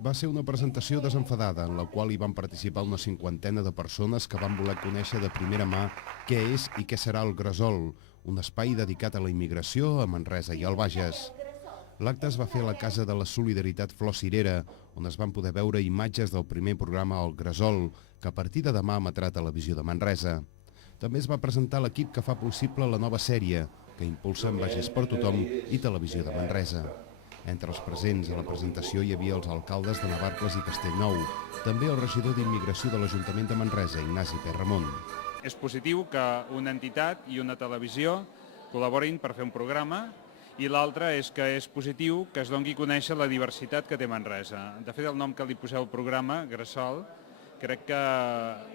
Va ser una presentació desenfadada en la qual hi van participar una cinquantena de persones que van voler conèixer de primera mà què és i què serà el Gresol, un espai dedicat a la immigració a Manresa i al Bages. L'acte es va fer a la Casa de la Solidaritat Flor Cirera, on es van poder veure imatges del primer programa El Gresol, que a partir de demà emetrà a Televisió de Manresa. També es va presentar l'equip que fa possible la nova sèrie, que impulsen Bages per Tothom i Televisió de Manresa. Entre els presents a la presentació hi havia els alcaldes de Navarcles i Castellnou, també el regidor d'Immigració de l'Ajuntament de Manresa, Ignasi Perramon. És positiu que una entitat i una televisió col·laborin per fer un programa i l'altre és que és positiu que es doni a conèixer la diversitat que té Manresa. De fet, el nom que li poseu al programa, Gresol, crec que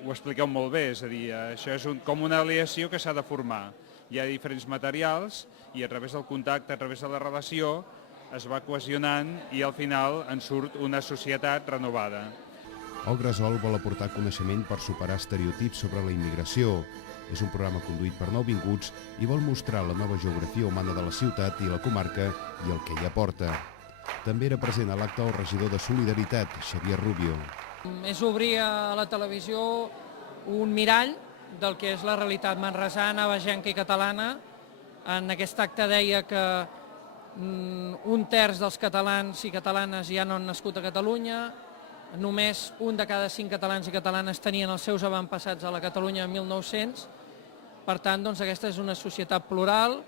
ho expliqueu molt bé, és a dir, això és com una aliació que s'ha de formar. Hi ha diferents materials i a través del contacte, a través de la relació, es va cohesionant i al final en surt una societat renovada. El Gresol vol aportar coneixement per superar estereotips sobre la immigració. És un programa conduït per nouvinguts i vol mostrar la nova geografia humana de la ciutat i la comarca i el que hi aporta. També era present a l'acte el regidor de Solidaritat, Xavier Rubio. És obrir a la televisió un mirall del que és la realitat manresana, bagenca i catalana. En aquest acte deia que un terç dels catalans i catalanes ja no han nascut a Catalunya, només un de cada 5 catalans i catalanes tenien els seus avantpassats a la Catalunya de 1900. Per tant, aquesta és una societat plural,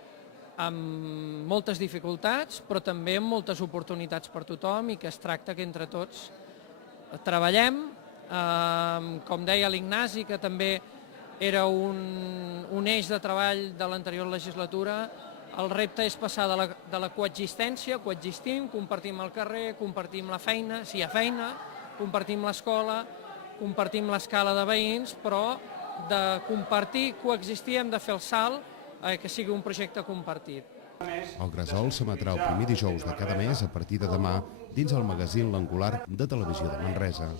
amb moltes dificultats, però també amb moltes oportunitats per tothom i que es tracta que entre tots treballem. Com deia l'Ignasi, que també era un eix de treball de l'anterior legislatura, el repte és passar de la coexistència, coexistim, compartim el carrer, compartim la feina, si hi ha feina, compartim l'escola, compartim l'escala de veïns, però de compartir, coexistir, hem de fer el salt que sigui un projecte compartit. El Gresol s'emetrà el primer dijous de cada mes a partir de demà dins el magazín L'Angular de Televisió de Manresa.